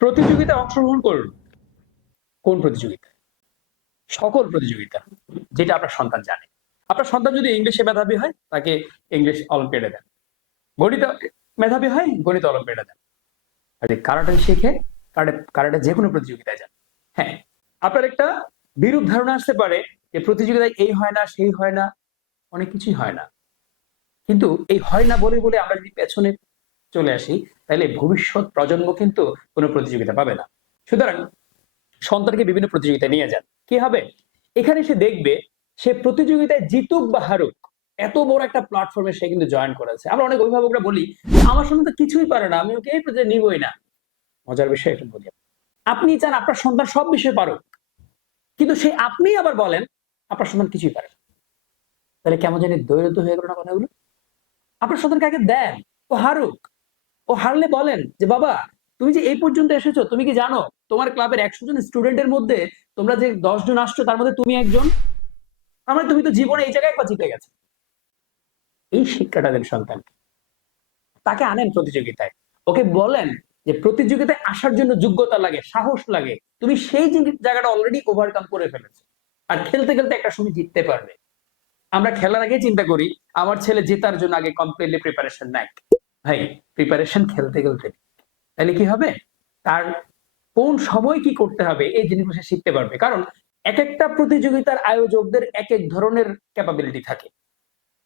প্রতিযোগিতায় অংশগ্রহণ করুন। কোন প্রতিযোগিতা? সকল প্রতিযোগিতা, যেটা আপনার সন্তান জানে। আপনার সন্তান যদি ইংলিশে মেধাবী হয়, তাকে ইংলিশ অলিম্পিয়াডে দেন। গণিতে মেধাবী হয়, গণিত অলিম্পিয়াডে দেন। আর যদি কারাটে শিখে, কারাটে যে কোনো প্রতিযোগিতায় যান। হ্যাঁ, আপনার একটা বিরূপ ধারণা আসতে পারে যে প্রতিযোগিতায় এই হয় না, সেই হয় না, অনেক কিছুই হয় না। কিন্তু এই হয় না বলে বলে আমরা যদি পেছনে চলে আসি, তাহলে ভবিষ্যৎ প্রজন্ম কিন্তু কোনো প্রতিযোগিতা পাবে না। সুতরাং সন্তানকে বিভিন্ন প্রতিযোগিতায় নিয়ে যান। কি হবে? এখানে সে দেখবে সে প্রতিযোগিতায় জিতুক বা হারুক, এত বড় একটা প্ল্যাটফর্মে সে কিন্তু জয়েন করেছে। আমরা অনেক অভিভাবকরা বলি, আমার সন্তান তো কিছুই পারে না, আমি ওকে এই প্রতিযোগিতায় নিবই না। মজার বিষয় এটা বলি, আপনি চান আপনার সন্তান সব বিষয়ে পারুক, কিন্তু সে আপনি আবার বলেন আপনার সন্তান কিছুই পারে না। তাহলে কেমন জানি দ্বৈত হয়ে গেল না কথাগুলো? আপনার সন্তানকে আগে দেন, ও হারুক। ও হারলে বলেন যে বাবা, তুমি যে এই পর্যন্ত এসেছো, তুমি কি জানো তোমার ক্লাবের 100 জন স্টুডেন্টের মধ্যে তোমরা যে 10 জন আসছো, তার মধ্যে তুমি একজন। আমার তুমি তো জীবনে এই জায়গায় একবার জিতে গেছে। এই শিক্ষাটা দেন সন্তানকে। তাকে আনেন প্রতিযোগিতায়, ওকে বলেন যে প্রতিযোগিতায় আসার জন্য যোগ্যতা লাগে, সাহস লাগে, তুমি সেই জায়গাটা অলরেডি ওভারকাম করে ফেলেছো। আর খেলতে খেলতে একটা সময় জিততে পারবে। আমরা খেলার আগে চিন্তা করি আমার ছেলে জেতার জন্য আগে কমপ্লিটলি প্রিপারেশন নেয়। ভাই, প্রিপারেশন খেলতে খেলতে। তাহলে কি হবে? তার কোন সময় কি করতে হবে এই জিনিসগুলো সে শিখতে পারবে। কারণ এক একটা প্রতিযোগিতার আয়োজকদের এক এক ধরনের ক্যাপাবিলিটি থাকে,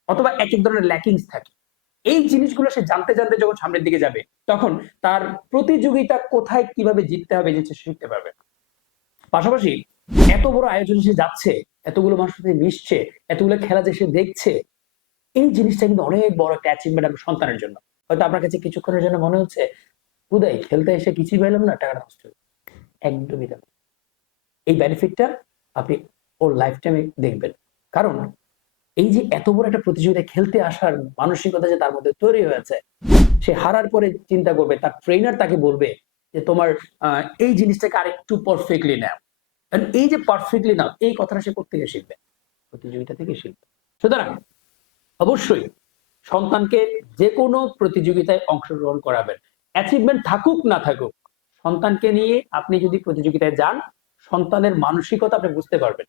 অথবা এক এক ধরনের ল্যাকিংস থাকে। এই জিনিসগুলো সে জানতে জানতে যখন সামনের দিকে যাবে, তখন তার প্রতিযোগিতা কোথায় কিভাবে জিততে হবে জিনিসটা শিখতে পারবে। পাশাপাশি এত বড় আয়োজনে সে যাচ্ছে, এতগুলো মানুষের সাথে মিশছে, এতগুলো খেলা যে সে দেখছে, এই জিনিসটা কিন্তু অনেক বড় একটা অ্যাচিভমেন্ট আমার সন্তানের জন্য। হয়তো আপনার কাছে কিছুক্ষণের জন্য মনে হচ্ছে উদয় খেলতে এসে কিছুই পাইলাম না, টাকাটা নষ্ট হলো। একদমই না। এই বেনিফিটটা আপনি ওর লাইফ টাইমে দেখবেন। কারণ এই যে এত বড় একটা প্রতিযোগিতায় খেলতে আসার মানসিকতা যে তার মধ্যে তৈরি হয়েছে, সে হারার পরে চিন্তা করবে, তার ট্রেনার তাকে বলবে যে তোমার এই জিনিসটাকে আরেকটু পারফেক্টলি নাও। এই যে পারফেক্টলি নাও, এই কথাটা সে কোত্থেকে শিখবে? প্রতিযোগিতা থেকে শিখবে। সুতরাং অবশ্যই সন্তানকে যে কোনো প্রতিযোগিতায় অংশগ্রহণ করাবেন। অ্যাচিভমেন্ট থাকুক না থাকুক, সন্তানকে নিয়ে আপনি যদি প্রতিযোগিতায় যান, সন্তানের মানসিকতা আপনি বুঝতে পারবেন,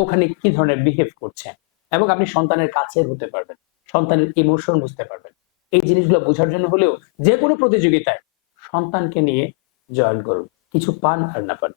ওখানে কি ধরনের বিহেভ করছে, এবং আপনি সন্তানের কাছের হতে পারবেন, সন্তানের ইমোশন বুঝতে পারবেন। এই জিনিসগুলো বোঝার জন্য হলেও যে কোনো প্রতিযোগিতায় সন্তানকে নিয়ে জয়েন করুন, কিছু পান আর না পান।